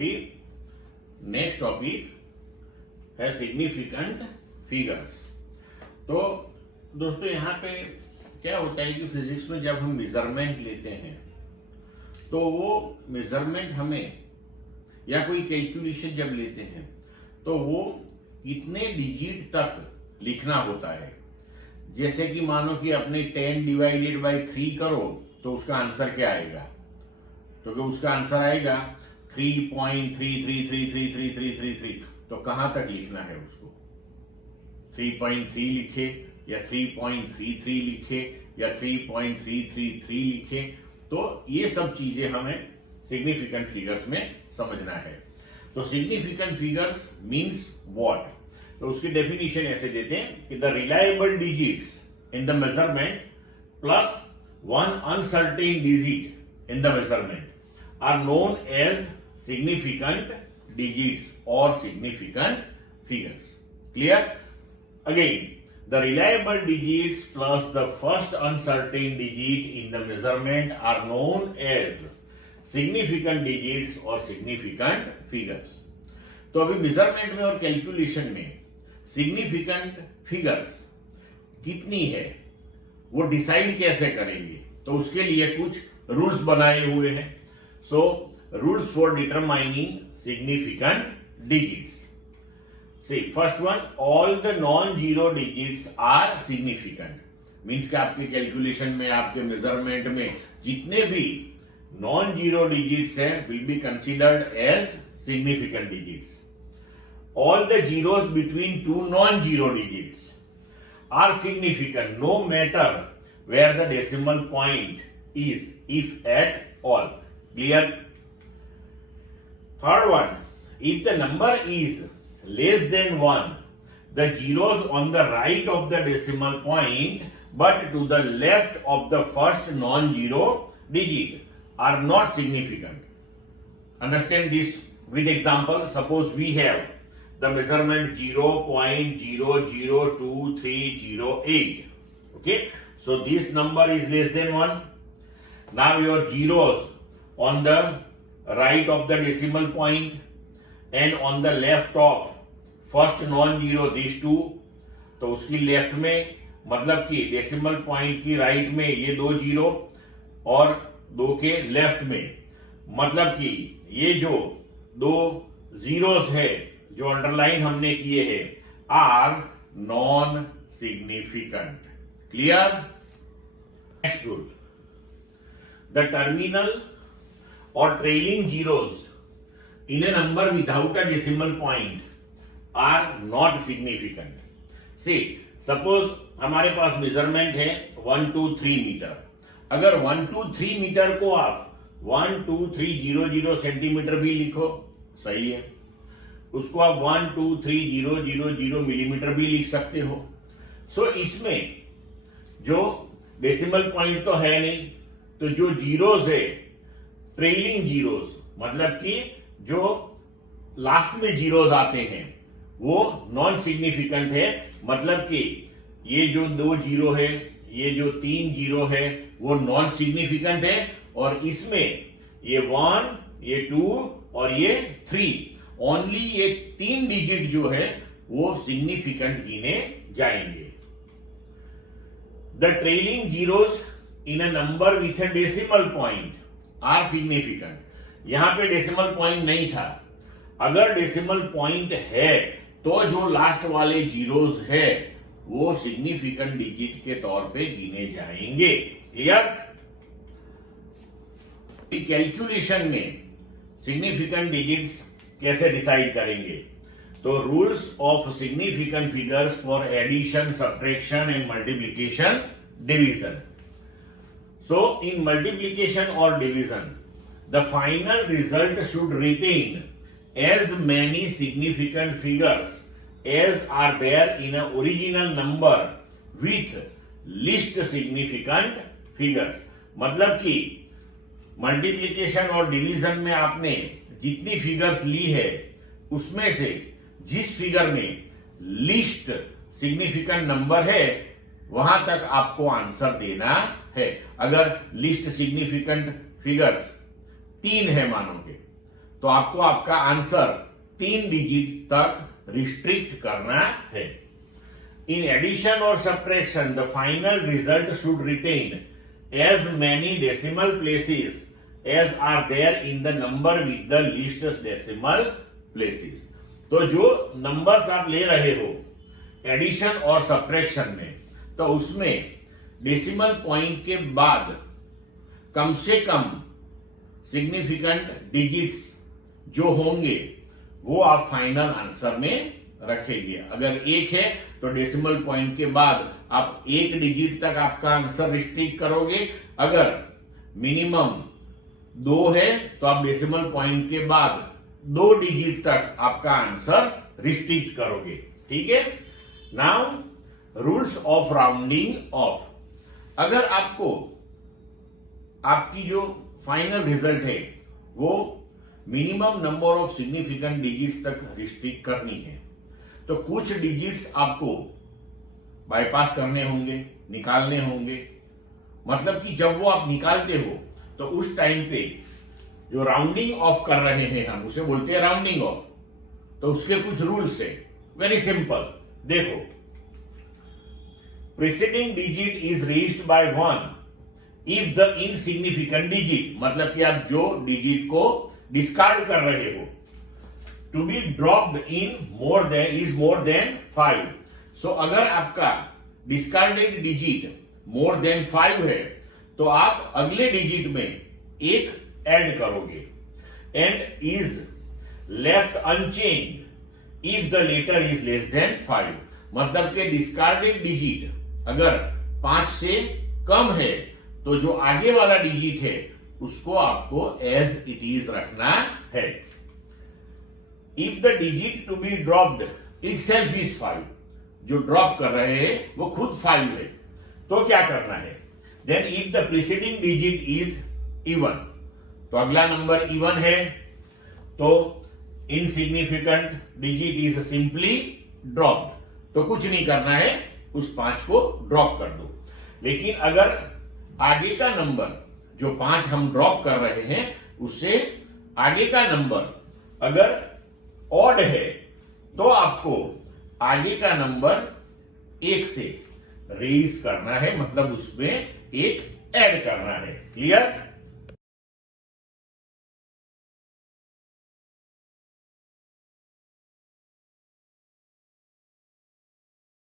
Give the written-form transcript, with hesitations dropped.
Next topic है significant figures. तो दोस्तों यहाँ पे क्या होता है कि फिजिक्स में जब हम मेजरमेंट लेते हैं तो वो मेजरमेंट हमें या कोई कैलकुलेशन जब लेते हैं तो वो कितने डिजिट तक लिखना होता है। जैसे कि मानो कि अपने 10 डिवाइडेड बाई 3 करो तो उसका आंसर क्या आएगा, तो उसका आंसर आएगा 3.33333333। तो कहां तक लिखना है उसको, 3.3 लिखे या 3.33 लिखे या 3.333 लिखे। तो ये सब चीजें हमें सिग्निफिकेंट फिगर्स में समझना है। तो सिग्निफिकेंट फिगर्स मींस व्हाट, तो उसकी डेफिनेशन ऐसे देते हैं कि the reliable digits in the measurement plus one uncertain digit in the measurement are known as significant digits or significant figures. Clear? Again, the reliable digits plus the first uncertain digit in the measurement are known as significant digits or significant figures. तो अभी measurement में और calculation में significant figures कितनी है वो decide कैसे करेंगे, तो उसके लिए कुछ रूल्स बनाए हुए हैं। So, rules for determining significant digits. See, first one, all the non-zero digits are significant. Means कि आपके कैलकुलेशन में, आपके मेजरमेंट में जितने भी non-zero digits हैं will be considered as significant digits. All the zeros between two non-zero digits are significant no matter where the decimal point is, if at all. Clear? Third one, if the number is less than 1, the zeros on the right of the decimal point but to the left of the first non-zero digit are not significant. Understand this with example. Suppose we have the measurement 0.002308. Okay, so this number is less than 1. Now your zeros on the right of the decimal point and on the left of first non-zero these two, तो उसकी left में मतलब कि decimal point की right में ये दो zero और दो के लेफ्ट में मतलब कि ये जो दो जीरोस है जो अंडरलाइन हमने किए हैं are non significant. Clear? Next rule, the terminal or trailing zeros in a number without a decimal point are not significant. See, suppose हमारे पास मेजरमेंट है 123 मीटर। अगर 123 मीटर को आप 12300 सेंटीमीटर भी लिखो सही है, उसको आप 12300 मिलीमीटर भी लिख सकते हो। सो इसमें जो डेसिमल पॉइंट तो है नहीं, तो जो जीरोस है ट्रेलिंग जीरोस मतलब कि जो लास्ट में जीरोस आते हैं वो नॉन सिग्निफिकेंट है। मतलब कि ये जो दो जीरो है, ये जो तीन जीरो है वो नॉन सिग्निफिकेंट है और इसमें ये 1, ये 2 और ये 3 ओनली ये 3 डिजिट जो है वो सिग्निफिकेंट गिने जाएंगे। The trailing zeros in a number with a decimal point are significant. यहां पे डेसिमल पॉइंट नहीं था, अगर डेसिमल पॉइंट है तो जो लास्ट वाले जीरोस है वो सिग्निफिकेंट डिजिट के तौर पे गिने जाएंगे। क्लियर? कैलकुलेशन में सिग्निफिकेंट डिजिट्स कैसे डिसाइड करेंगे, तो rules of significant figures for addition, subtraction and multiplication, division. So, in multiplication or division, the final result should retain as many significant figures as are there in an original number with least significant figures. मतलब कि multiplication और division में आपने जितनी figures ली है उसमें से जिस फिगर में लीस्ट सिग्निफिकेंट नंबर है वहां तक आपको आंसर देना है। अगर लिस्ट सिग्निफिकेंट फिगर्स 3 है मानोगे तो आपको आपका आंसर 3 डिजिट तक रिस्ट्रिक्ट करना है. In addition or subtraction, the final result should retain as many decimal places as are there in the number with the least decimal places. तो जो नंबर्स आप ले रहे हो एडिशन और सब्ट्रैक्शन में, तो उसमें डेसिमल पॉइंट के बाद कम से कम सिग्निफिकेंट डिजिट्स जो होंगे वो आप फाइनल आंसर में रखेंगे. अगर 1 है तो डेसिमल पॉइंट के बाद आप 1 डिजिट तक आपका आंसर रिस्ट्रिक्ट करोगे. अगर मिनिमम 2 है तो आप डेसिमल पॉइंट के बाद 2 डिजिट तक आपका आंसर रिस्ट्रिक्ट करोगे. ठीक है. Now rules of rounding off. अगर आपको आपकी जो फाइनल रिजल्ट है वो minimum number of significant digits तक रिस्ट्रिक्ट करनी है, तो कुछ डिजिट्स आपको बाईपास करने होंगे, निकालने होंगे. मतलब कि जब वो आप निकालते हो तो उस टाइम पे जो राउंडिंग ऑफ कर रहे हैं हम उसे बोलते हैं राउंडिंग ऑफ. तो उसके कुछ रूल्स है. Very simple. देखो, preceding digit is reached by 1 if the insignificant digit, मतलब कि आप जो डिजिट को डिस्कार्ड कर रहे हो, to be dropped in more than 5. So अगर आपका डिस्कार्डेड डिजिट मोर देन 5 है तो आप अगले डिजिट में 1 ऐड करोगे. And is left unchanged if the latter is less than 5. मतलब कि डिस्कार्डेड डिजिट अगर 5 से कम है तो जो आगे वाला डिजिट है उसको आपको एज इट इज रखना है. If the digit to be dropped itself is 5, जो ड्रॉप कर रहे हैं वो खुद 5 है, तो क्या करना है. Then if the preceding digit is even, तो अगला नंबर इवन है तो insignificant digit is simply dropped. तो कुछ नहीं करना है, उस 5 को ड्रॉप कर दो. लेकिन अगर आगे का नंबर जो 5 हम ड्रॉप कर रहे हैं उससे आगे का नंबर अगर ऑड है तो आपको आगे का नंबर 1 से रेज करना है, मतलब उसमें 1 ऐड करना है. क्लियर.